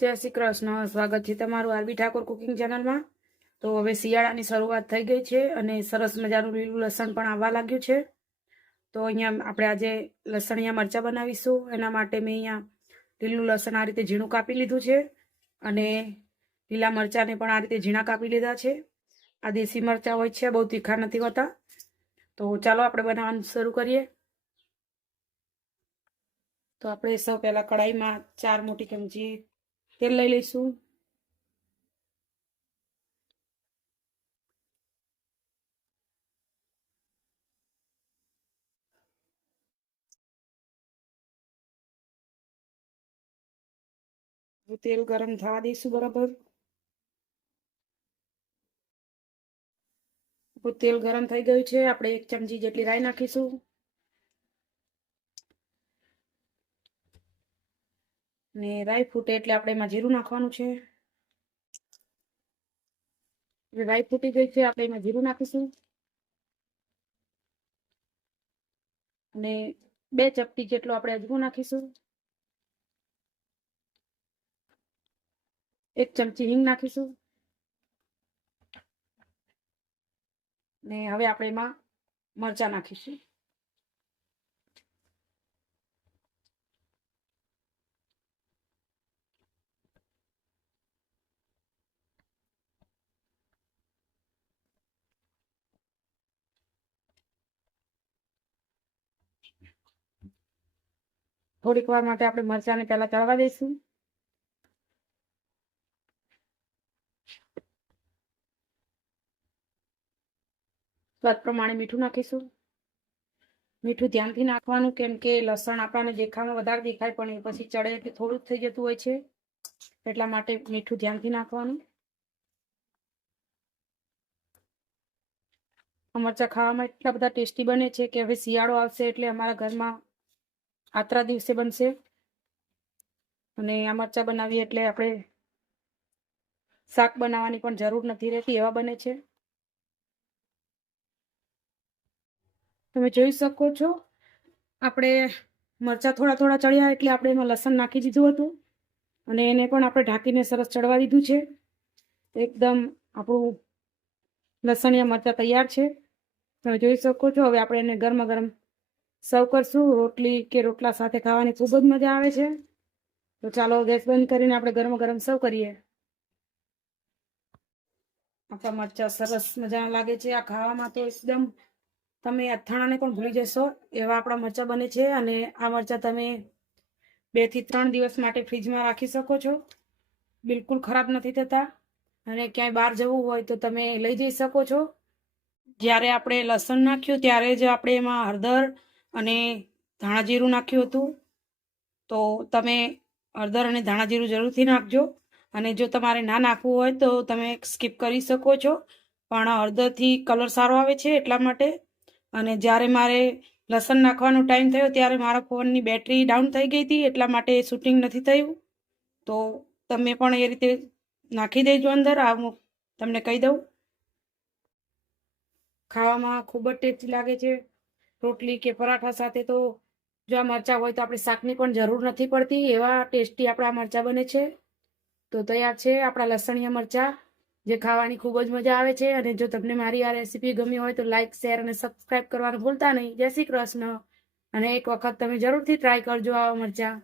જય શ્રી કૃષ્ણ. સ્વાગત છે તમારું આરબી ઠાકોર કુકિંગ ચેનલમાં. તો હવે શિયાળાની શરૂઆત થઈ ગઈ છે અને સરસ મજાનું લીલું લસણ પણ આવવા લાગ્યું છે. તો અહીંયા આપણે આજે લસણિયા મરચાં બનાવીશું. એના માટે મેં અહીંયા લીલું લસણ આ રીતે ઝીણું કાપી લીધું છે અને લીલા મરચાંને પણ આ રીતે ઝીણા કાપી લીધા છે. આ દેશી મરચાં હોય છે, બહુ તીખા નથી હોતા. તો ચાલો આપણે બનાવવાનું શરૂ કરીએ. તો આપણે સૌ પહેલાં કઢાઈમાં 4 મોટી ચમચી તેલ લઈ લઈશું. તેલ ગરમ થવા દઈશું બરાબર. તેલ ગરમ થઈ ગયું છે. આપણે 1 ચમચી જેટલી રાઈ નાખીશું ને રાઈ ફૂટે એટલે આપણે એમાં જીરું નાખવાનું છે. રાઈ ફૂટી ગઈ છે, આપણે એમાં જીરું નાખીશું અને 2 ચપટી જેટલો આપણે અજમો નાખીશું. 1 ચમચી હિંગ નાખીશું ને હવે આપણે એમાં મરચાં નાખીશું. થોડીક વાર માટે આપણે મરચાંને પહેલા તળવા દઈશું. સ્વાદ પ્રમાણે મીઠું નાખીશું. મીઠું ધ્યાનથી નાખવાનું, કેમ કે લસણ આપણને દેખાવામાં વધારે દેખાય પણ એ પછી ચડે એટલે થોડું થઈ જતું હોય છે, એટલા માટે મીઠું ધ્યાનથી નાખવાનું. આ મરચાં ખાવામાં એટલા બધા ટેસ્ટી બને છે કે હવે શિયાળો આવશે એટલે અમારા ઘરમાં આતરા દિવસે બનશે. અને આ મરચાં બનાવીએ એટલે આપણે શાક બનાવવાની પણ જરૂર નથી રહેતી, એવા બને છે. તમે જોઈ શકો છો આપણે મરચાં થોડા થોડા ચડ્યા એટલે આપણે એમાં લસણ નાખી દીધું હતું અને એને પણ આપણે ઢાંકીને સરસ ચડવા દીધું છે. એકદમ આપણું લસણિયા મરચાં તૈયાર છે. તમે જોઈ શકો છો. હવે આપણે એને ગરમા ગરમ સર્વ કરશું. રોટલી કે રોટલા સાથે ખાવાની ખૂબ જ મજા આવે છે. તો ચાલો ગેસ બંધ કરીને આપણે ગરમા ગરમ સર્વ કરીએ. આપણા મરચાં સરસ મજાના લાગે છે. આ ખાવામાં તો એકદમ તમે અથાણાને પણ ભૂલી જશો એવા આપણા મરચાં બને છે. અને આ મરચાં તમે 2 થી 3 દિવસ માટે ફ્રીજમાં રાખી શકો છો, બિલકુલ ખરાબ નથી થતા. અને ક્યાંય બહાર જવું હોય તો તમે લઈ જઈ શકો છો. જ્યારે આપણે લસણ નાખ્યું ત્યારે જ આપણે એમાં હળદર અને ધાણા જીરું નાખ્યું હતું. તો તમે હળદર અને ધાણા જીરું જરૂરથી નાખજો. અને જો તમારે ના નાખવું હોય તો તમે સ્કીપ કરી શકો છો, પણ હળદરથી કલર સારો આવે છે એટલા માટે. અને જ્યારે મારે લસણ નાખવાનો ટાઈમ થયો ત્યારે મારા ફોનની બેટરી ડાઉન થઈ ગઈ હતી, એટલા માટે શૂટિંગ નથી થયું. તો તમે પણ એ રીતે નાખી દેજો અંદર. આ હું તમને કહી દઉં, ખાવામાં ખૂબ જ ટેસ્ટી લાગે છે. રોટલી કે પરાઠા સાથે તો જો આ મરચાં હોય તો આપણે શાકની પણ જરૂર નથી પડતી, એવા ટેસ્ટી આપણા મરચાં બને છે. તો તૈયાર છે આપણા લસણિયા મરચાં, જે ખાવાની ખૂબ જ મજા આવે છે. અને જો તમને મારી આ રેસીપી ગમી હોય તો લાઇક, શેર અને સબસ્ક્રાઈબ કરવાનું ભૂલતા નહીં. જય શ્રી કૃષ્ણ. અને એક વખત તમે જરૂરથી ટ્રાય કરજો આવા મરચાં.